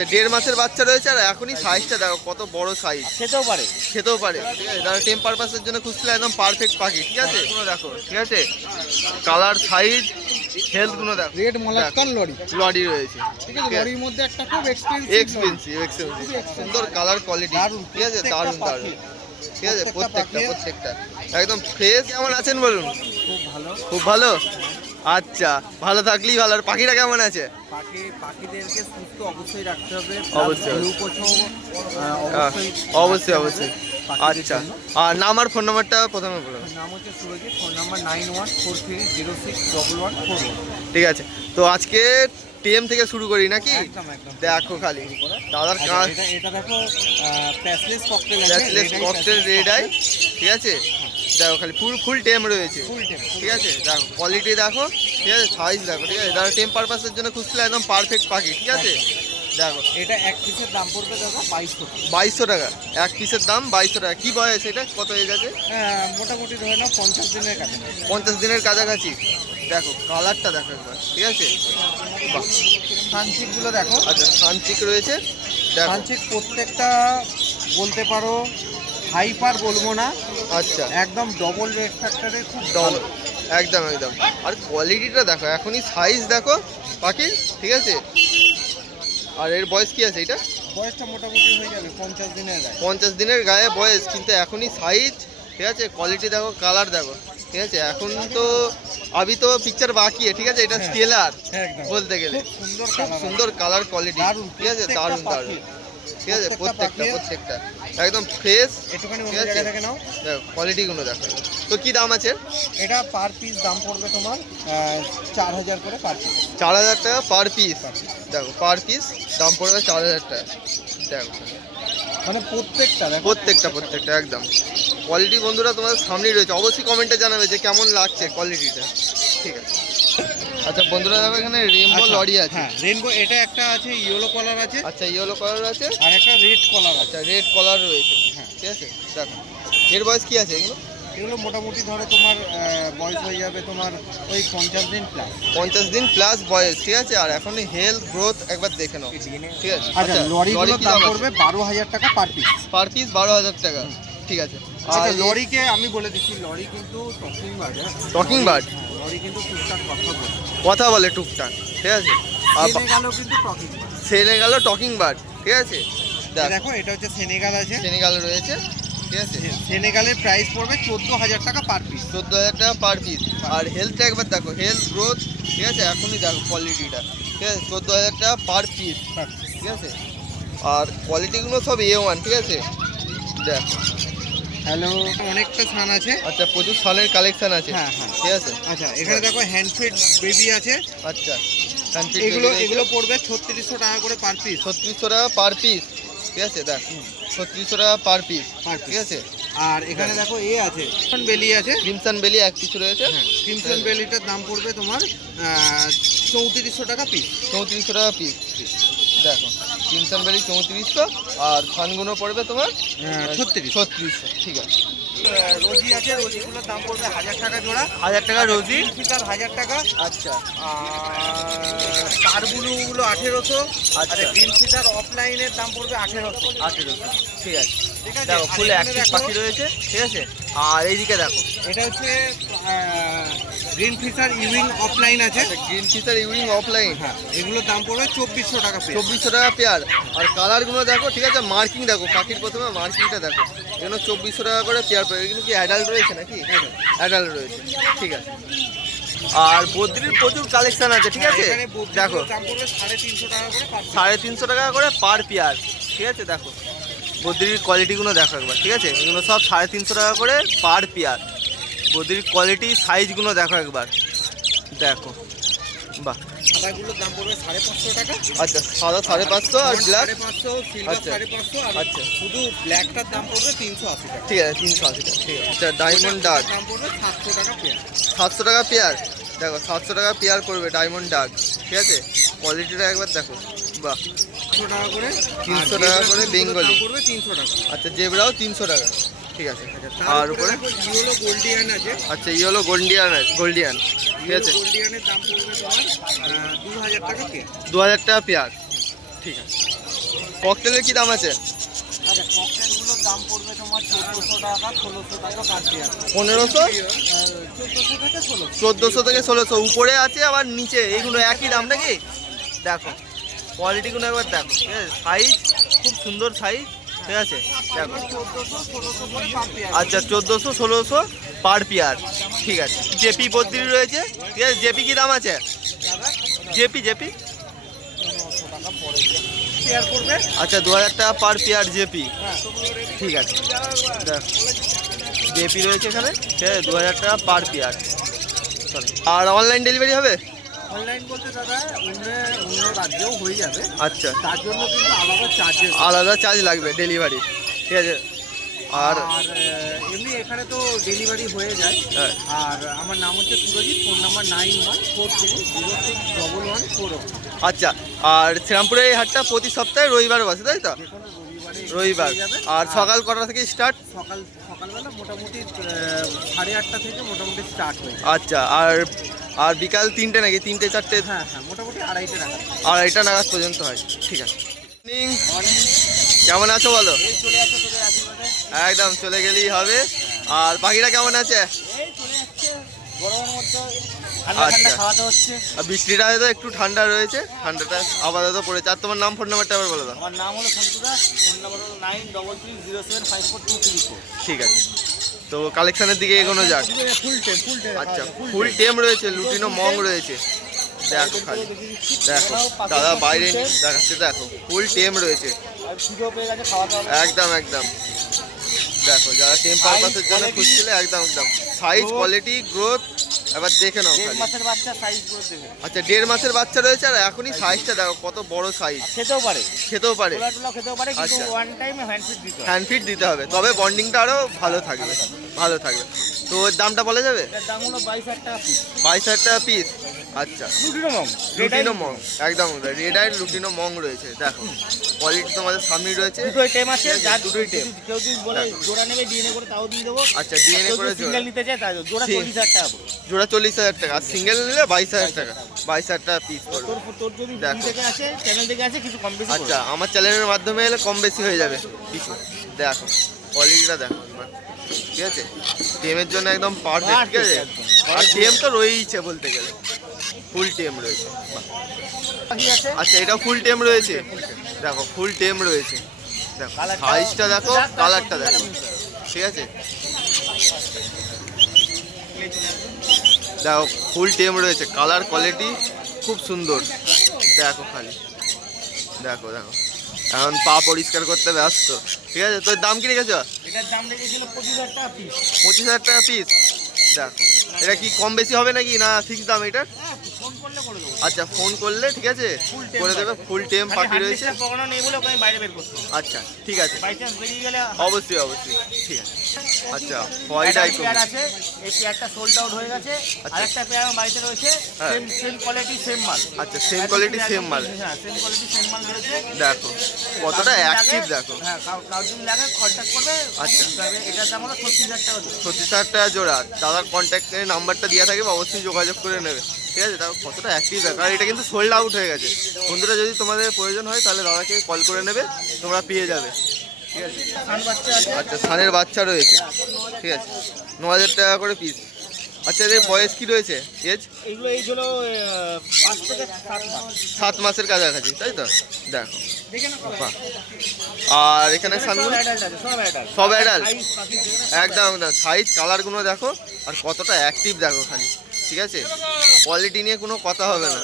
1.5 মাসের বাচ্চা রয়েছে আর এখনই সাইজটা দেখো কত বড় সাইজ। খেতেও পারে ঠিক আছে। যারা টেম পারপাসের জন্য খুঁজছিল একদম পারফেক্ট পাখি ঠিক আছে। এগুলো দেখো ঠিক আছে, কালার সাইজ হেলথ গুলো দেখো। রেড মলাক্কার লরি রয়েছে ঠিক আছে। লরির মধ্যে একটা খুব এক্সপেন্সিভ সুন্দর কালার কোয়ালিটি ঠিক আছে, দারুণ দারুণ ঠিক আছে। প্রত্যেকটা একদম ফ্রেশ। কেমন আছেন বলুন? খুব ভালো। আচ্ছা, ভালো থাকলেই ভালো। আর পাখিরা কেমন আছে? পাখিদেরকে সুস্থ অবশ্যই রাখতে হবে, অবশ্যই অবশ্যই। আচ্ছা, আর নাম আর ফোন নাম্বারটা প্রথমে বলুন। নাম হচ্ছে সুরজিৎ, ফোন নাম্বার 9143061141। ঠিক আছে, তো আজকে টিএম থেকে শুরু করি নাকি? দেখো খালি দাদার কাজ। এটা দেখো প্যাসলেস ককটেল রেড আই ঠিক আছে। দেখো খালি ফুল টেম রয়েছে ঠিক আছে। দেখো কোয়ালিটি দেখো ঠিক আছে, সাইজ দেখো ঠিক আছে। যারা টেম পারপাসের জন্য খুঁজছিল একদম পারফেক্ট পাখি ঠিক আছে। দেখো এটা এক পিসের দাম পড়বে দাদা 2200 টাকা। এক পিসের দাম 2200 টাকা। কি বয়স এটা, কত এজ আছে? মোটামুটি ধরে নাও 50 দিনের কাছাকাছি। 50 দিনের কাছাকাছি। দেখো কালারটা দেখো একবার ঠিক আছে। সানচিকগুলো দেখো। আচ্ছা, সানচিক রয়েছে দেখো। সানচিক প্রত্যেকটা বলতে পারো হাইপার বলবো না, আচ্ছা একদম ডবল রেড ফ্যাক্টরে খুব ডবল একদম। আর কোয়ালিটিটা দেখো, এখনই সাইজ দেখো পাখির ঠিক আছে। আর এর বয়স কি আছে? এটা বয়সটা মোটামুটি হয়ে যাবে 50 দিনের গায়ে। 50 দিনের গায়ে বয়স, কিন্তু এখনই সাইজ ঠিক আছে। কোয়ালিটি দেখো, কালার দেখো ঠিক আছে। এখন তো আবি তো পিকচার বাকি ঠিক আছে। এটা স্কেলার বলতে গেলে খুব সুন্দর কালার কোয়ালিটি ঠিক আছে, দারুণ ঠিক আছে। প্রত্যেকটা একদম ফ্রেশ ঠিক আছে। দেখো কোয়ালিটিগুলো দেখো। তো কি দাম আছে এটা? পার পিস দাম পড়বে তোমার 4000 করে পার পিস। 4000 টাকা পার পিস। দেখো পার পিস দাম পড়বে 4000 টাকা। দেখো মানে প্রত্যেকটা একদম কোয়ালিটি বন্ধুরা তোমাদের সামনেই রয়েছে। অবশ্যই কমেন্টে জানাবে যে কেমন লাগছে কোয়ালিটিটা ঠিক আছে। আচ্ছা বন্ধুরা দেখো এখানে রেইনবো লরি আছে। হ্যাঁ রেইনবো, এটা একটা আছে ইয়েলো কালার আছে। আচ্ছা, ইয়েলো কালার আছে আর একটা রেড কালার আছে। আচ্ছা, রেড কালার রয়েছে ঠিক আছে। দেখো এর বয়স কি আছে? এগুলো মোটামুটি ধরো তোমার বয়স হয়ে যাবে তোমার ওই 50 দিন প্লাস। 50 দিন প্লাস বয়স ঠিক আছে। আর এখন হেলথ গ্রোথ একবার দেখে নাও ঠিক আছে। আচ্ছা, লরিগুলো দাম পড়বে 12000 টাকা পার পিস। 12000 টাকা ঠিক আছে। আচ্ছা, লরিকে আমি বলে দিচ্ছি, লরি কিন্তু টকিং বার্ড। লরি কিন্তু টুকটাক কথা বলে টুকটাক ঠিক আছে। সেনেগাল কিন্তু টকিং বার্ড ঠিক আছে। দেখো এটা হচ্ছে সেনেগাল আছে, সেনেগাল রয়েছে ঠিক আছে। সেনেগালের প্রাইস পড়বে 14000 টাকা পার পিস। 14000 টাকা পার পিস। আর হেলথটা একবার দেখো, হেলথ গ্রোথ ঠিক আছে। এখনই দেখো কোয়ালিটিটা ঠিক আছে। 14000 টাকা পার পিস ঠিক আছে। আর কোয়ালিটিগুলো সব A1 ঠিক আছে। দেখ হ্যালো, অনেকটা ছান আছে। আচ্ছা, প্রচুর সালের কালেকশন আছে ঠিক আছে। আচ্ছা, এখানে দেখো হ্যান্ডফিড বেবি আছে। আচ্ছা, এগুলো পড়বে 3600 টাকা করে পার পিস। 3600 টাকা পার পিস ঠিক আছে। দেখ 3600 টাকা পার পিস ঠিক আছে। আর এখানে দেখো আছে ক্রিমসন বেলি আছে। ক্রিমসন বেলি এক পিস রয়েছে। ক্রিমসন বেলিটার দাম পড়বে তোমার 3400 টাকা পিস। 3400 টাকা পিস। দেখো ক্রিমসন বেলি 3400 আর ফানগুলো পড়বে তোমার 3600 ঠিক আছে। রোজি আছে, রোজিগুলোর দাম পড়বে 1000 টাকা জোড়া। 1000 টাকা রোজি। ফিটার 1000 টাকা। আচ্ছা, আর কারগুলোগুলো 1800। আচ্ছা, গ্রিন ফিটার অফলাইনের দাম পড়বে 1800 ঠিক আছে। দেখো ফুল অ্যাক্টিভ পাখি রয়েছে ঠিক আছে। আর এইদিকে দেখো এটা হচ্ছে গ্রিন ফিশার ইউইং অফলাইন আছে। গ্রিন ফিশার ইউইং অফলাইন। হ্যাঁ, এগুলোর দাম পড়বে 2400 টাকা পেয়ার। 2400 টাকা পেয়ার। আর কালারগুলো দেখো ঠিক আছে। মার্কিং দেখো পাখির প্রথমে মার্কিংটা দেখো। এগুলো 2400 টাকা করে পেয়ার পড়বে। এগুলো কি অ্যাডাল্ট রয়েছে নাকি? অ্যাডাল্ট রয়েছে ঠিক আছে। আর বদ্রির প্রচুর কালেকশন আছে ঠিক আছে। দেখো দাম পড়বে 350 টাকা করে। 350 টাকা করে পার পেয়ার ঠিক আছে। দেখো বদ্রির কোয়ালিটিগুলো দেখো একবার ঠিক আছে। এগুলো সব 350 টাকা করে পার পেয়ার। বদ্রির কোয়ালিটি সাইজগুলো দেখো একবার। দেখো বাহ, সাদাগুলোর দাম পড়বে 550 টাকা। আচ্ছা, সাদা 550 আর ব্ল্যাক 550, সিলভার 550। আর আচ্ছা, শুধু ব্ল্যাকটার দাম পড়বে 380 টাকা। ঠিক আছে, 380 টাকা ঠিক আছে। আচ্ছা, ডায়মন্ড ডার্ক দাম পড়বে 700 টাকা পেয়ার। 700 টাকা পেয়ার। দেখো 700 টাকা পেয়ার পড়বে ডায়মন্ড ডার্ক ঠিক আছে। কোয়ালিটিটা একবার দেখো বাহ। 300 টাকা করে। 300 টাকা করে বেঙ্গলি পড়বে 300 টাকা। আচ্ছা, জেব্রাও 300 টাকা ঠিক আছে। আর উপরে ইয়েলো গোল্ডিয়ান আছে। আচ্ছা, ইয়েলো গোল্ডিয়ান ঠিক আছে। গোল্ডিয়ানের দাম পড়বে তোমার 2000 টাকা পেয়ার। 2000 টাকা পেয়ার ঠিক আছে। ককটেলের কি দাম আছে? আচ্ছা, ককটেলগুলোর দাম পড়বে তোমার 1400 টাকা, 1600 টাকা পার পেয়ার। 1500, 1400 থেকে 1600। 1400 থেকে 1600 উপরে আছে, আবার নিচে এইগুলো একই দাম নাকি? দেখো কোয়ালিটিগুলো একবার দেখো, ঠিক আছে? সাইজ খুব সুন্দর সাইজ, ঠিক আছে? দেখো 1400-1600 করে পার পেয়ার। আচ্ছা 1400 1600 পার পেয়ার, ঠিক আছে। জেপি বদ্রি রয়েছে, ঠিক আছে? জেপি কি দাম আছে? জেপি 1500 টাকা পড়ে পেয়ার পড়বে। আচ্ছা 2000 টাকা পার পেয়ার জেপি, হ্যাঁ, ঠিক আছে। দেখ জেপি রয়েছে এখানে, ঠিক আছে? 2000 টাকা পার পেয়ার। আর অনলাইন ডেলিভারি হবে? অনলাইন বলতে দাদা অন্য রাজ্যেও হয়ে যাবে, আচ্ছা তার জন্য কিন্তু আলাদা চার্জেস। আলাদা চার্জ লাগবে ডেলিভারি, ঠিক আছে? আর এমনি এখানে তো ডেলিভারি হয়ে যায়। হ্যাঁ, আর আমার নাম হচ্ছে সুরজিৎ, ফোন নাম্বার 9143061140। আচ্ছা। আর শ্রীরামপুরের এই হাটটা প্রতি সপ্তাহে রবিবার বসে, তাই তো? যে কোনো রবিবারে রবিবার। পেয়ে যাবেন। আর সকাল কটা থেকে স্টার্ট? সকালবেলা মোটামুটি 8:30 থেকে মোটামুটি স্টার্ট হয়ে যায়। আচ্ছা। আর আর বিকাল 3টে নাকি? 3টে 4টে? হ্যাঁ হ্যাঁ, মোটামুটি 2:30 টাকা। 2:30 নাগাদ পর্যন্ত হয়, ঠিক আছে। কেমন আছো বলো? এই চলে আসো তোদের আশীর্বাদে। একদম চলে গেলেই হবে। আর পাখিরা কেমন আছে? এই চলে যাচ্ছে গরমের মধ্যে, ঠান্ডা ঠান্ডা আচ্ছা। খাওয়াতে হচ্ছে। আর বৃষ্টিটা হয়তো একটু ঠান্ডা রয়েছে, ঠান্ডাটা আপাতত পড়েছে। আর তোমার নাম ফোন নাম্বারটা আবার বলে দাও। আমার নাম হলো সন্তুদা, ফোন নাম্বার হলো 9330754234। ঠিক আছে, তো কালেকশনের দিকে এগোনো যাক। ফুল টেম আচ্ছা ফুল টেম রয়েছে, লুটিনো মং রয়েছে, দেখো খালি দেখো দাদা বাইরে দেখাচ্ছে, দেখো ফুল টেম রয়েছে, আর সুযোগ পেয়ে গেছে খাওয়াতে হবে। একদম একদম। দেখো যারা টেম পারপাসের জন্য খুঁজছিলে, একদম একদম সাইজ কোয়ালিটি গ্রোথ এবার দেখে নাও 1.5 খালি। মাসের বাচ্চা সাইজ করে দেবে। আচ্ছা 1.5 মাসের বাচ্চা রয়েছে, আর এখনই সাইজটা দেখো কত বড় সাইজ, খেতেও পারে, খেতেও পারে। টোলা খেতেও পারে, কিন্তু আচ্ছা। ওয়ান টাইমে হ্যান্ড ফিড দিতে হবে। হ্যান্ড ফিট দিতে হবে, তবে বন্ডিংটা আরও ভালো থাকবে, ভালো থাকবে। তো ওর দামটা বলা যাবে? এটার দাম হলো 22,000 টাকা পিস। 22,000 টাকা পিস। আচ্ছা লুটিনো মং, লুটিনো মং, একদম রেড আই লুটিনো মং রয়েছে, দেখো কোয়ালিটি তোমাদের সামনেই রয়েছে। দুটোই টেম আছে, যার দুটোই টেম। কেউ যদি বলে জোড়া নেবে ডিএনএ করে তাও দিয়ে দেবো। আচ্ছা ডিএনএ করে জোড়া, সিঙ্গেল নিতে চায় তাই জোড়া ঠিক। 40,000 টাকা পড়বে। জোড়া 40,000 টাকা, আর সিঙ্গেল নিলে 22,000 টাকা, 22,000 টাকা পিস পড়বে। তোর যদি দেখো। থেকে আসে, চ্যানেল থেকে আসে, কিছু কম বেশি আচ্ছা আমার চ্যানেলের মাধ্যমে এলে কম বেশি হয়ে যাবে কিছু। দেখো কোয়ালিটিটা দেখো একবার, ঠিক আছে? টেমের জন্য একদম পারফেক্ট, ঠিক আছে? আর টেম তো রয়েইছে বলতে গেলে, ফুল টেম রয়েছে। পাখি আছে। আচ্ছা এটা ফুল টেম রয়েছে, দেখো ফুল টেম রয়েছে, দেখো সাইজটা দেখো, কালারটা দেখো, ঠিক আছে? দেখো ফুল টেম রয়েছে, কালার কোয়ালিটি খুব সুন্দর, দেখো খালি দেখো দেখো। এখন পা পরিষ্কার করতে ব্যস্ত, ঠিক আছে? তোর দাম কি রেখেছ? এটার দাম রেখেছিল 25,000 টাকা পিস। 25,000 টাকা পিস। দেখো এটা কি কম বেশি হবে নাকি, না ফিক্স দাম এটার? হ্যাঁ, ফোন করলে করে দেবো। আচ্ছা ফোন করলে ঠিক আছে Full tame করে দেবে, পাখি। ফুল টেম খালি পাখি হাত রয়েছে। ডিস্টার্ব কখনো নেই বলে ওকে আমি বাইরে বের করতে হবে। আচ্ছা ঠিক আছে, বাই চান্স বেরিয়ে গেলে অবশ্যই অবশ্যই, ঠিক আছে। আচ্ছা হোয়াইট একটা আইকন, পেয়ার আছে, এই পেয়ারটা সোল্ড আউট হয়ে গেছে। আচ্ছা। আরেকটা পেয়ার আমার বাড়িতে রয়েছে, হ্যাঁ। সেম কোয়ালিটি সেম মাল। আচ্ছা সেম কোয়ালিটি সেম মাল, হ্যাঁ, সেম কোয়ালিটি সেম মাল রয়েছে। দেখো কতটা অ্যাক্টিভ দেখো। হ্যাঁ, কাউর যদি লাগে কন্ট্যাক্ট করবে। আচ্ছা। এটার দাম হলো 35,000 টাকা জোড়া। 36,000 টাকা জোড়া। দাদার কন্ট্যাক্টের নাম্বারটা দেওয়া থাকবে, অবশ্যই যোগাযোগ করে নেবে, ঠিক আছে? দেখো কতটা অ্যাক্টিভ দেখো। আর এটা কিন্তু সোল্ড আউট হয়ে গেছে বন্ধুরা, যদি তোমাদের প্রয়োজন হয় তাহলে দাদাকে কল করে নেবে, তোমরা পেয়ে যাবে, ঠিক আছে? সান বাচ্চা আছে। আচ্ছা সানের বাচ্চা রয়েছে, ঠিক আছে? 9,000 টাকা করে পিস। আচ্ছা এদের বয়স কি রয়েছে, এজ? এগুলো এই হলো 5 থেকে 7 মাস। 7 মাসের কাছাকাছি, তাই তো? দেখো দেখে না কবে? বাহ। আর এখানে সব সানগুলো অ্যাডাল্ট আছে, সব অ্যাডাল্ট। সব adult? সাইজ পাখি যেগুলো একদম একদম সাইজ কালারগুলো দেখো, আর কতটা অ্যাক্টিভ দেখো খালি, ঠিক আছে? কোয়ালিটি নিয়ে কোনো কথা হবে না,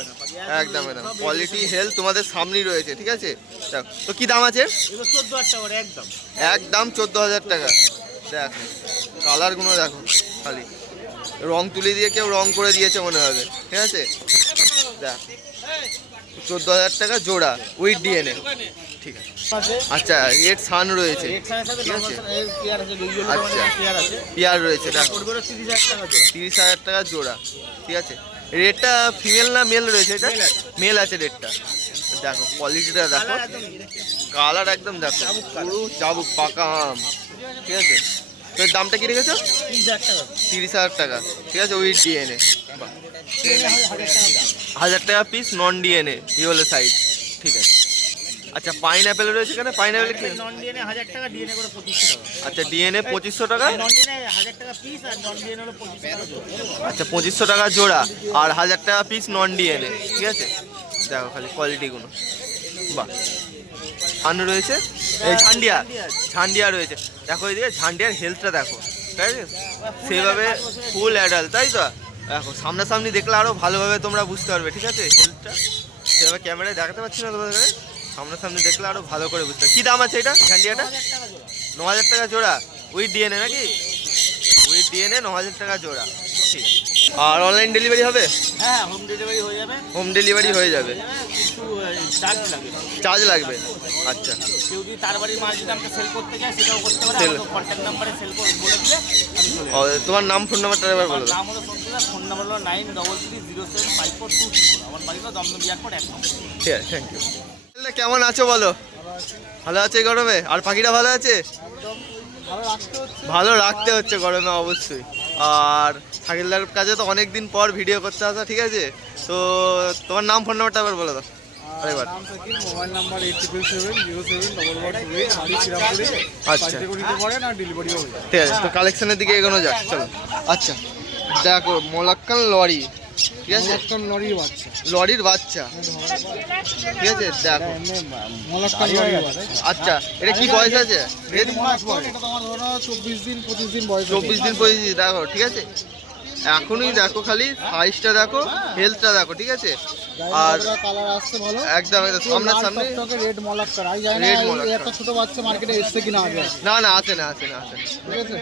একদম একদম কোয়ালিটি হেলথ তোমাদের সামনেই রয়েছে, ঠিক আছে? দেখো তো কি দাম আছে? এগুলো 14,000 টাকা করে একদম। একদম 14,000 টাকা। দেখো কালারগুলো দেখো খালি, রং তুলে দিয়ে কেউ রং করে দিয়েছে মনে হবে, ঠিক আছে? দেখ 14,000 টাকা জোড়া উইথ ডিএনএ, ঠিক আছে? আছে আচ্ছা রেড সান রয়েছে, রেড সানের সাথে ঠিক আছে? নরমাল এই পেয়ার আছে, দুই জোড়া আচ্ছা। পেয়ার আছে। পেয়ার রয়েছে, দেখো পড়বে হলো 30,000 টাকা জোড়া। 30,000 টাকা জোড়া, ঠিক আছে? রেডটা ফিমেল না মেল রয়েছে? এটা Male আছে। মেল আছে রেডটা। দেখো কোয়ালিটিটা দেখো, কালার একদম কালার একদম দেখো পুরো চাবুক পাকা আম, ঠিক আছে? তো এর দামটা কি রেখেছো? 30,000 টাকা। 30,000 টাকা, ঠিক আছে? With DNA. 1,000 টাকা দাম। 1,000 টাকা piece non DNA yellow size, ঠিক আছে? আচ্ছা পাইনঅ্যাপেল রয়েছে এখানে, পাইনঅ্যাপেল কি? নন ডিএনএ 1000 টাকা, ডিএনএ করে 2500 টাকা। আচ্ছা ডিএনএ 2500 টাকা, নন ডিএনএ 1000 টাকা পিস আর নন ডিএনএ হলো 2500 টাকা জোড়া। আচ্ছা 2500 টাকা জোড়া আর 1000 টাকা পিস নন ডিএনএ, ঠিক আছে। দেখো খালি কোয়ালিটিগুলো, বাহ। আন রয়েছে এই ঝান্ডিয়া, ঝান্ডিয়া রয়েছে। দেখো এইদিকে ঝান্ডিয়ার হেলথটা দেখো, ঠিক আছে, সেভাবে ফুল অ্যাডাল্ট, তাই তো। দেখো সামনাসামনি দেখলে আরও ভালোভাবে তোমরা বুঝতে পারবে, ঠিক আছে, হেলথটা সেভাবে ক্যামেরায় দেখাতে পারছি না তোমাদের, সামনাসামনি দেখলে আরও ভালো করে বুঝতে। কী দাম আছে এটা ঝান্ডিয়াটা? 9000 টাকা জোড়া, উইথ ডিএনএ নাকি? উইথ ডিএনএ 9000 টাকা জোড়া, ঠিক আছে। আর অনলাইন ডেলিভারি হবে? হ্যাঁ, হোম ডেলিভারি হয়ে যাবে। হোম ডেলিভারি হয়ে যাবে, কিন্তু চার্জ লাগবে। চার্জ লাগবে, আচ্ছা। কেউ যদি তার বাড়ির মাল যদি আমাকে সেল করতে চায় সেটাও করতে পারে। Sell। আমাকে কন্ট্যাক্ট নাম্বারে সেল করে বলে দিলে আমি চলে ও, যাবো। তোমার নাম ফোন নাম্বারটা এবার বলো। নাম হলো সন্তুদা, ফোন নাম্বার হলো 9330754234। আমার বাড়ি হলো দমদম এয়ারপোর্ট 1 নম্বর। ঠিক আছে, থ্যাংক ইউ। কেমন আছো বলো? ভালো আছে গরমে? আর পাখিটা ভালো আছে? ভালো রাখতে হচ্ছে গরমে অবশ্যই। আর সাকিলদার কাছে তো অনেক দিন পর ভিডিও করতে আসা, ঠিক আছে। তো তোমার নাম ফোন নাম্বারটা এবার বলে দাও আরেকবার। নাম সাকিল, মোবাইল নাম্বার 8777071128, বাড়ি শ্রীরামপুরে। আচ্ছা বাড়িতে করে নিতে পারেন আর ডেলিভারিও হয়ে যায়। ঠিক আছে, তো কালেকশনের দিকে এগোনো যাক, চলো। আচ্ছা দেখো মোলাক্কান লরি, ঠিক আছে, মলাক্কান লরির বাচ্চা। লরির বাচ্চা, ঠিক আছে। দেখো মলাক্কান লরির বাচ্চা। আচ্ছা এটা কি বয়স আছে? রেড মলাক্কান, এটা তোমার ধরো 24 দিন 25 দিন বয়স। 24 দিন 25 দিন, দেখো ঠিক আছে। এখনই দেখো খালি সাইজটা দেখো, হেলথটা দেখো, ঠিক আছে। আর কালার আসছে ভালো একদম একদম সামনে রেড মলাক্কান। আমি জানি না Red এই মলাক্কান। একটা ছোট বাচ্চা মার্কেটে এসছে কিনা আগে, না না আছে না, আছে না, আছে না। ঠিক আছে।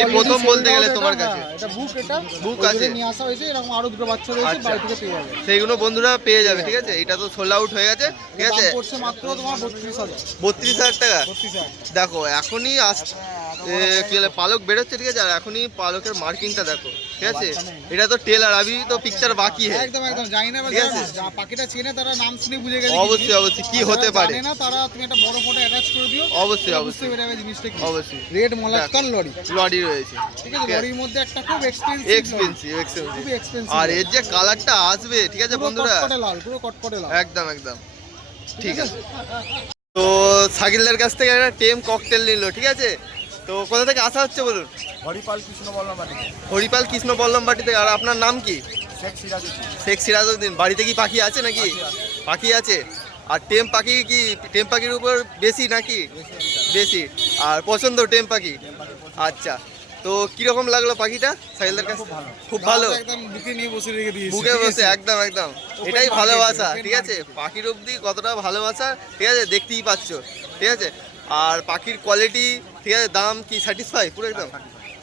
এই প্রথম বলতে গেলে তোমার কাছে এটা বুক, এটা বুক ওই আছে। জন্য নিয়ে আসা হয়েছে। এরকম আরো দুটো বাচ্চা রয়েছে, আচ্ছা। বাড়ি থেকে পেয়ে যাবে। সেইগুলো বন্ধুরা পেয়ে যাবে, ঠিক আছে। এটা তো সোল্ড আউট হয়ে গেছে, ঠিক আছে। দাম পড়ছে মাত্র তোমার 32,000। 32,000 টাকা। 32,000। দেখো এখনই কি বলে পালক বেরোচ্ছে, ঠিক আছে। আর এখনই পালকের মার্কিংটা দেখো, ঠিক আছে। এটা তো টেলার, আবি তো পিকচার বাকি হ্যাঁ। একদম একদম জানি না, ঠিক আছে। যা পাখিটা চেনে তারা নাম শুনে বুঝে গেছে। অবশ্যই অবশ্যই কি হতে পারে, জানে না তারা, তুমি একটা বড় ফটো অ্যাটাচ করে দিও, অবশ্যই বুঝতে অবশ্যই পেরে যাবে জিনিসটা কি। অবশ্যই। রেড মলাক্কান লরি, লরি রয়েছে, ঠিক আছে। লরির মধ্যে একটা খুব এক্সপেন্সিভ, এক্সপেন্সিভ খুবই এক্সপেন্সিভ। আর এর যে কালারটা আসবে, ঠিক আছে বন্ধুরা, কটকটে লাল, পুরো কটকটে লাল। একদম একদম ঠিক আছে। তো সাকিলদার কাছ থেকে একটা টেম ককটেল নিল, ঠিক আছে। তো কোথা থেকে আসা হচ্ছে বলুন? হরিপাল কৃষ্ণ বললাম বাড়ি, হরিপাল কৃষ্ণ বল্লম বাটি থেকে। আর আপনার নাম কি? শেখ সিরাজউদ্দিন। শেখ সিরাজউদ্দিন। বাড়িতে কি পাখি আছে নাকি? পাখি আছে। আর টেম পাখি কি, টেম পাখির উপর বেশি নাকি? বেশি। আর পছন্দ টেম পাখি, আচ্ছা। তো কিরকম লাগলো পাখিটা সাকিলদার কাছে? খুব ভালো, একদম বুকে নিয়ে বসে রেখে দিয়েছি, বুকে বসে, একদম একদম। এটাই ভালোবাসা, ঠিক আছে। পাখির অবধি কতটা ভালোবাসা, ঠিক আছে, দেখতেই পাচ্ছ, ঠিক আছে। আর পাখির কোয়ালিটি, ঠিক আছে, দাম কি স্যাটিসফাই? পুরো একদম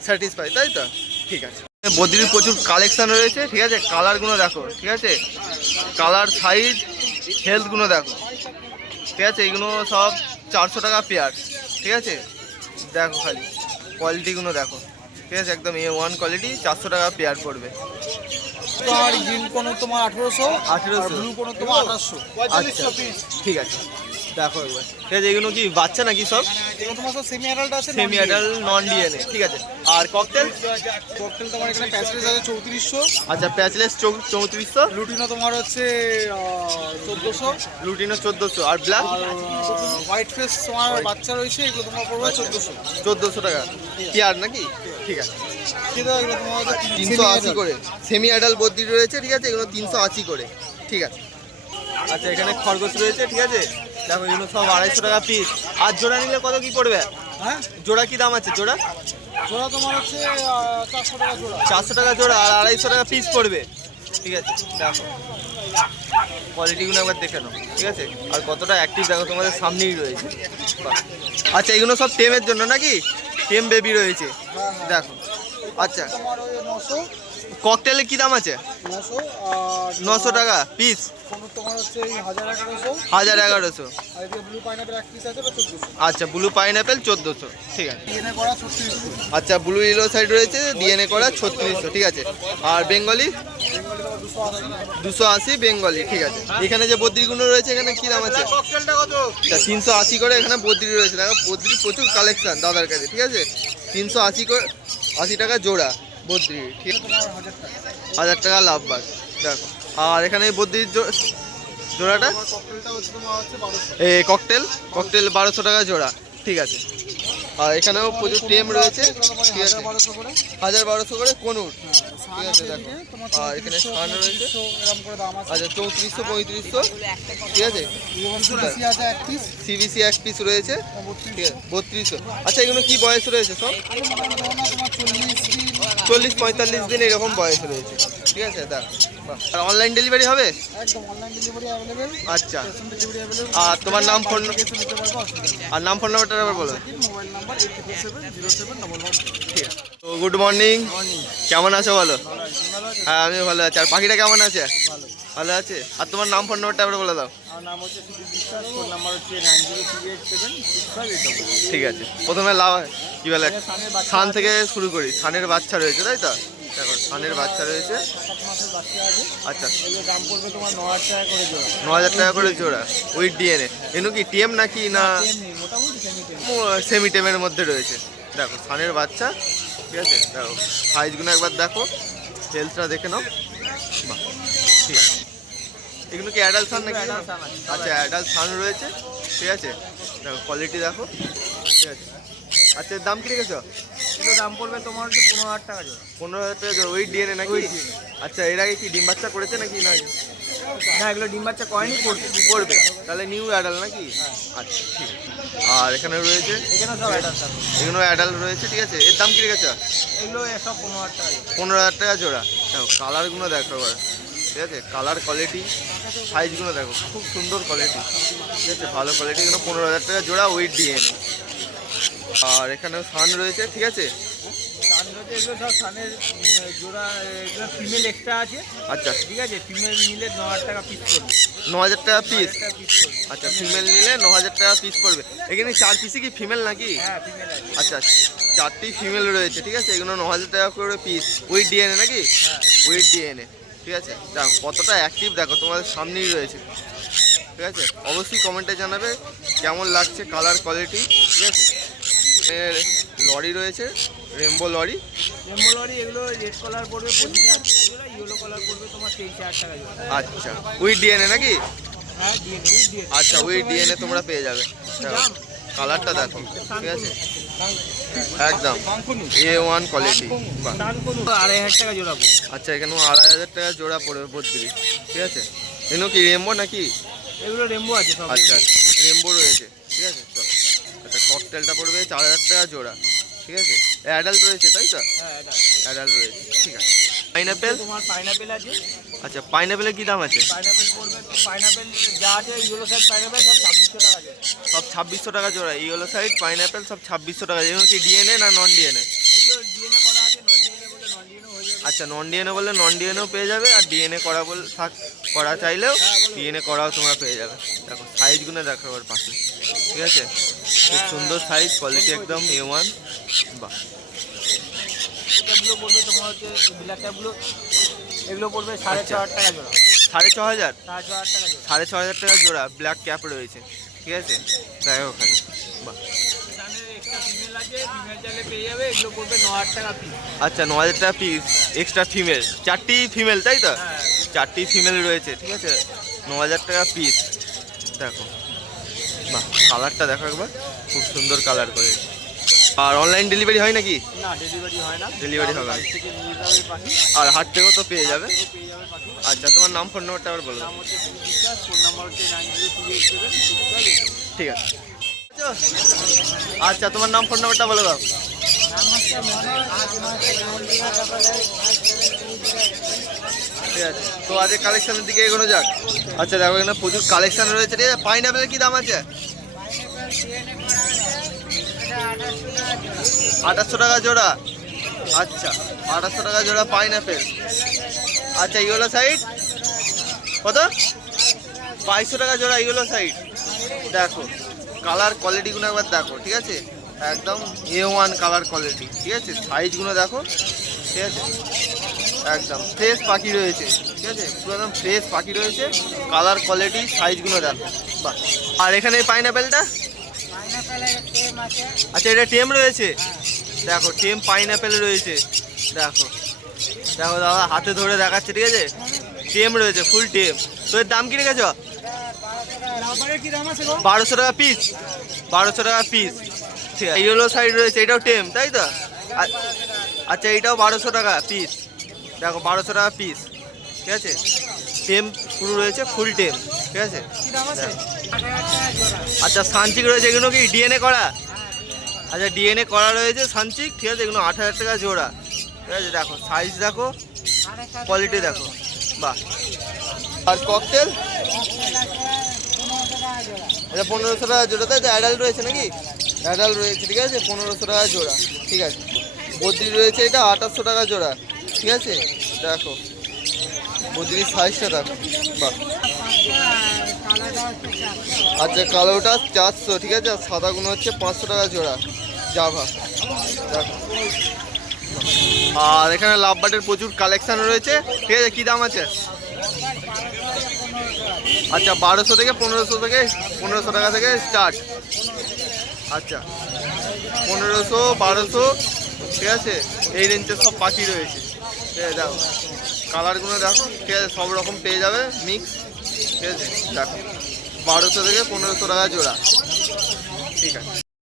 স্যাটিসফাই, তাই তো, ঠিক আছে। বদ্রির প্রচুর কালেকশন রয়েছে, ঠিক আছে। কালারগুলো দেখো, ঠিক আছে, কালার, সাইজ, হেলথগুলো দেখো, ঠিক আছে। এগুলো সব 400 টাকা পেয়ার, ঠিক আছে। দেখো খালি কোয়ালিটিগুলো দেখো, ঠিক আছে, একদম A1 কোয়ালিটি, 400 টাকা পেয়ার পড়বে। আর গ্রিন কোন তোমার 1800, 1800, আর ব্লু কোন তোমার 2800। আচ্ছা ঠিক আছে, দেখো একবার, ঠিক আছে। এগুলো কি বাচ্চা নাকি সব? এগুলো তোমার সব সেমি অ্যাডাল্ট আছে, সেমি অ্যাডাল্ট, নন ডিএনএ, ঠিক আছে। আর ককটেল? ককটেল তোমার এখানে প্যাসেজ আছে 3400, আচ্ছা প্যাচলেস 3400, লুটিনো তোমার হচ্ছে 1400, লুটিনো 1400, আর ব্ল্যাক আর হোয়াইট ফেস তোমার বাচ্চা রয়েছে, এগুলো তোমার পড়বে 1400। 1400 টাকা পেয়ার নাকি? ঠিক আছে। কিন্তু এগুলো তোমার হচ্ছে 380 করে সেমি অ্যাডাল্ট বদ্রি রয়েছে, ঠিক আছে। এগুলো 380 করে, ঠিক আছে। আচ্ছা এখানে খরগোশ রয়েছে, ঠিক আছে। দেখো এগুলো সব 250 টাকা পিস। আর জোড়া নিলে কত কি পড়বে? হ্যাঁ, জোড়া কি দাম আছে? জোড়া জোড়া তোমার হচ্ছে 400 টাকা জোড়া। 400 টাকা জোড়া আর 250 টাকা পিস পড়বে, ঠিক আছে। দেখো কোয়ালিটিগুলো একবার দেখে নাও, ঠিক আছে। আর কতটা অ্যাক্টিভ দেখো, তোমাদের সামনেই রয়েছে, বাহ। আচ্ছা এগুলো সব টেমের জন্য নাকি? টেম বেবি রয়েছে, দেখো। আচ্ছা তোমার ওই 900, ককটেলে কি দাম আছে? 900, আর 900 টাকা পিস, কোনো তোমার হচ্ছে এই 1100, 1100। আর এদিকে ব্লু পাইনাপেল এক পিস আছে, ওটা 1400। আচ্ছা ব্লু পাইনঅ্যাপেল 1400, ঠিক আছে। ডিএনএ করা 3600, আচ্ছা ব্লু ইলো সাইড রয়েছে, ডিএনএ করা 3600, ঠিক আছে। আর বেঙ্গলি বেঙ্গলি তোমার 280। 280 বেঙ্গলি, ঠিক আছে। এখানে যে বদ্রিগুলো রয়েছে, এখানে কি দাম আছে? ককটেলটা কত? আচ্ছা 380 করে এখানে বদ্রি রয়েছে, দেখো বদ্রি প্রচুর কালেকশন দাদার কাছে, ঠিক আছে। 380 করে 80 টাকা জোড়া বদ্রি, ঠিক আছে। তোমার 1000 টাকা। 1000 টাকা লাভ বাদ, দেখো। আর এখানে বদ্রির জোড়াটা ককটেলটা হচ্ছে তোমার হচ্ছে 1200। এই ককটেল 1200 টাকা জোড়া, ঠিক আছে। আর এখানেও প্রচুর টেম রয়েছে, ঠিক আছে, 1200 করে। 1200 করে কোনুর, ঠিক আছে, দেখো। আর এখানে সান রয়েছে। এরকম করে দাম আছে। আচ্ছা 3400 3500, ঠিক আছে। সিবিসি আছে এক পিস, সিবিসি এক পিস রয়েছে, ঠিক 3200। আছে, 3200। আচ্ছা এগুলো কি বয়স রয়েছে সব? তোমার 40 দিন 40-45 দিন এরকম বয়স রয়েছে, ঠিক আছে। দেখ, আর অনলাইন ডেলিভারি হবে? একদম অনলাইন ডেলিভারি अवेलेबल। আচ্ছা, ক্যাশ অন ডেলিভারি अवेलेबल। আর তোমার নাম ফোন এসে নিতে পারবো, অসুবিধা নেই। আর নাম ফোন নাম্বারটা আবার বলো। Mobile number 84707111। ঠিক আছে। তো গুড মর্নিং, কেমন আছো বলো? হ্যাঁ আমি ভালো আছি। আর পাখিটা কেমন আছে? ভালো। ভালো আছে। আর তোমার নাম ফোন নাম্বারটা আবার বলে দাও। আমার নাম হচ্ছে সুদীপ বিশ্বাস, ফোন নাম্বার হচ্ছে 9038765888। ঠিক আছে। প্রথমে লাভ কি বলে সান থেকে শুরু করি। সানের বাচ্চা রয়েছে তাই তো? দেখো সানের বাচ্চা রয়েছে। 7 মাসের বাচ্চা আছে। আচ্ছা, এগুলোর দাম পড়বে তোমার 9000 টাকা করে জোড়া। 9000 টাকা করে জোড়া। With DNA. এনু কি টিএম নাকি না তেমনি মোটামুটি সেমি টেম। সেমি টেমের মধ্যে রয়েছে? দেখো সানের বাচ্চা, ঠিক আছে। দেখো সাইজগুলো একবার দেখো, হেলথটা দেখে নাও। বাহ, ঠিক আছে। এগুলো কি অ্যাডাল্ট সান নাকি? আচ্ছা অ্যাডাল্ট সান রয়েছে, ঠিক আছে। দেখো কোয়ালিটি দেখো, ঠিক আছে। আচ্ছা এর দাম কি রেখেছো? এগুলোর দাম পড়বে তোমার হচ্ছে 15000 টাকা জোড়া। 15000 টাকা জোড়া। উইথ ডিএনএ নাকি? With DNA। আচ্ছা এর আগে কি ডিম বাচ্চা করেছে নাকি না? না এগুলো ডিম বাচ্চা করেনি, করবে। করবে, তাহলে নিউ অ্যাডাল্ট নাকি? আচ্ছা ঠিক আছে। আর এখানে রয়েছে, এখানে সব অ্যাডাল্ট আছে। এগুলো অ্যাডাল্ট রয়েছে, ঠিক আছে। এর দাম কি রেখেছো? এগুলো সব 15000 টাকা জোড়া। 15000 টাকা জোড়া। দেখো কালারগুলো দেখো এবার, ঠিক আছে। কালার কোয়ালিটি সাইজগুলো দেখো, খুব সুন্দর কোয়ালিটি, ঠিক আছে, ভালো কোয়ালিটি। এগুলো 15000 টাকা জোড়া উইথ ডিএনএ। আর এখানেও সান রয়েছে, ঠিক আছে। সান রয়েছে, এগুলো সব সানের জোড়া। এগুলো ফিমেল এক্সট্রা আছে, আচ্ছা ঠিক আছে। ফিমেল নিলে 9000 টাকা পিস পড়বে। 9000 টাকা পিস। 9000 টাকা পিস পড়বে। আচ্ছা ফিমেল নিলে 9000 টাকা পিস পড়বে। এখানে 4 পিসই কি ফিমেল নাকি? হ্যাঁ ফিমেল আছে। আচ্ছা 4টি ফিমেল রয়েছে, ঠিক আছে। এগুলো 9000 টাকা করে পিস উইথ ডিএনএ নাকি? উইথ ডিএনএ, ঠিক আছে। দেখো কতটা অ্যাক্টিভ, দেখো তোমাদের সামনেই রয়েছে, ঠিক আছে। অবশ্যই কমেন্টে জানাবে কেমন লাগছে কালার কোয়ালিটি, ঠিক আছে। এর লরি রয়েছে, রেমবো লরি। রেমবোলরি এগুলো রেড কালার পড়বে 25000 টাকা জোড়া, ইয়েলো কালার পড়বে তোমার 23000 টাকা জোড়া। আচ্ছা উইথ ডিএনএ নাকি? হ্যাঁ ডিএনএ উইথ ডিএনএ। আচ্ছা উইথ ডিএনএ তোমরা পেয়ে যাবে। দেখো কালারটা দেখো, ঠিক আছে, একদম A1 কোয়ালিটি। বাহ, দাম কত? 2500 টাকা জোড়া পড়বে। আচ্ছা এখানেও 2500 টাকা জোড়া পড়বে বদ্রি, ঠিক আছে। এগুলো কি রেমবো নাকি? এগুলো রেমবো আছে সব। আচ্ছা রেমবো রয়েছে, ঠিক আছে। চল, আচ্ছা ককটেলটা পড়বে 4000 টাকা জোড়া, ঠিক আছে। অ্যাডাল্ট রয়েছে তাই তো? হ্যাঁ এটা অ্যাডাল্ট রয়েছে, ঠিক আছে। পাইনাপেল, তোমার পাইনাপেল আছে। আচ্ছা পাইনাপেলের কি দাম আছে? পাইনাপেল পড়বে, পাইনাপেল যা আছে ইয়েলো সাইড পাইনাপেল সব 2600 টাকা জোড়া। সব 2600 টাকা জোড়া। ইয়েলো সাইড পাইনাপেল সব 2600 টাকা। এগুলো কি ডিএনএ না নন ডিএনএ? এগুলো ডিএনএ করা আছে, নন ডিএনএ বলে নন ডিএনএ হয়ে যাবে। আচ্ছা নন ডিএনএ বললে নন ডিএনএও পেয়ে যাবে, আর ডিএনএ করা বলে করা চাইলেও ডিএনএ করাও তোমরা পেয়ে যাবে। দেখো সাইজগুলো দেখো ওর পাশে, ঠিক আছে। খুব সুন্দর সাইজ, কোয়ালিটি একদম A1। বাহ, ট্যাবগুলো পড়বে তোমার হচ্ছে ব্ল্যাক ট্যাবগুলো, এগুলো পড়বে 6500 টাকা জোড়া। 6500? 6500 টাকা জোড়া। 6500 টাকা জোড়া ব্ল্যাক ক্যাপ রয়েছে, ঠিক আছে। দেখো ওখানে, বাহ। এখানে এক্সট্রা ফিমেল আছে, ফিমেল চাইলে পেয়ে যাবে। এগুলো পড়বে 9000 টাকা পিস। আচ্ছা 9000 টাকা পিস, এক্সট্রা ফিমেল। 4টি ফিমেল তাই তো? হ্যাঁ 4টি ফিমেল রয়েছে, ঠিক আছে। 9000 টাকা পিস। দেখো বাহ, কালারটা দেখো একবার, খুব সুন্দর কালার করে। আর অনলাইন ডেলিভারি হয় নাকি? না ডেলিভারি হয় না, ডেলিভারি হবে না। বাড়ি থেকে নিয়ে যাবে পাখি, আর হাট থেকেও তো পেয়ে যাবে। থেকে পেয়ে যাবে পাখি। আচ্ছা তোমার নাম ফোন নাম্বারটা আবার বলো। নাম হচ্ছে সুদীপ বিশ্বাস, ফোন নাম্বার হচ্ছে 9038765888। ঠিক আছে। আচ্ছা তোমার নাম ফোন নাম্বারটা বলে দাও। নাম হচ্ছে মনোজ, ঠিক আছে, তো আজকে কালেকশনের দিকে এগোনো যাক। আচ্ছা দেখো এখানে প্রচুর কালেকশন রয়েছে, ঠিক আছে। পাইনাপেলের কি দাম আছে? 2800 টাকা জোড়া। আচ্ছা 2800 টাকা জোড়া পাইনাপেল। আচ্ছা ইয়েলো সাইড কত? 2200 টাকা জোড়া ইয়েলো সাইড। দেখো কালার কোয়ালিটিগুলো একবার দেখো, ঠিক আছে। একদম A1 কালার কোয়ালিটি, ঠিক আছে। সাইজগুলো দেখো, ঠিক আছে। একদম ফ্রেশ পাখি রয়েছে, ঠিক আছে। পুরো একদম ফ্রেশ পাখি রয়েছে, কালার কোয়ালিটি সাইজগুলো দেখো, বাহ। আর এখানে এই পাইনাপেলটা, আচ্ছা এটা টেম রয়েছে। দেখো টেম পাইনাপেল রয়েছে, দেখো দেখো দাদা হাতে ধরে দেখাচ্ছে, ঠিক আছে। টেম রয়েছে, ফুল টেম। তো এর দাম কি রেখেছ? লাভবারের কি দাম আছে গো? 1200 টাকা পিস, 1200 টাকা পিস। ঠিক আছে, ইয়েলো সাইড রয়েছে, এটাও টেম তাই তো? আচ্ছা এইটাও 1200 টাকা পিস, দেখো 1200 টাকা পিস, ঠিক আছে। টেম পুরো রয়েছে, ফুল টেম, ঠিক আছে। কি দাম আছে? আচ্ছা সানচিক রয়েছে, এগুলো কি ডিএনএ করা? আচ্ছা ডিএনএ করা রয়েছে সানচিক, ঠিক আছে। এগুলো 8000 টাকা জোড়া, ঠিক আছে। দেখো সাইজ দেখো, কোয়ালিটি দেখো, বাহ। আর ককটেল আচ্ছা 1500 টাকা জোড়া, তাই তো? অ্যাডাল্ট রয়েছে নাকি? অ্যাডাল্ট রয়েছে, ঠিক আছে, 1500 টাকা জোড়া, ঠিক আছে। বদ্রি রয়েছে, এটা 2800 টাকা জোড়া, ঠিক আছে। দেখো বদ্রির সাইজটা দেখো, বাহ। আচ্ছা কালোটা 400, ঠিক আছে। আর সাদাগুলো হচ্ছে 500 টাকা জোড়া, জাভা, দেখো। আর এখানে লাভবার্ডের প্রচুর কালেকশন রয়েছে, ঠিক আছে। কী দাম আছে? আচ্ছা 1200 থেকে 1500 টাকা থেকে স্টার্ট। আচ্ছা 1500, 1200, ঠিক আছে। এই রেঞ্জের সব পাখি রয়েছে, ঠিক আছে। দেখো কালারগুলো দেখো, ঠিক আছে, সব রকম পেয়ে যাবে মিক্স, ঠিক আছে। দেখো 1200 থেকে 1500 টাকা জোড়া, ঠিক আছে।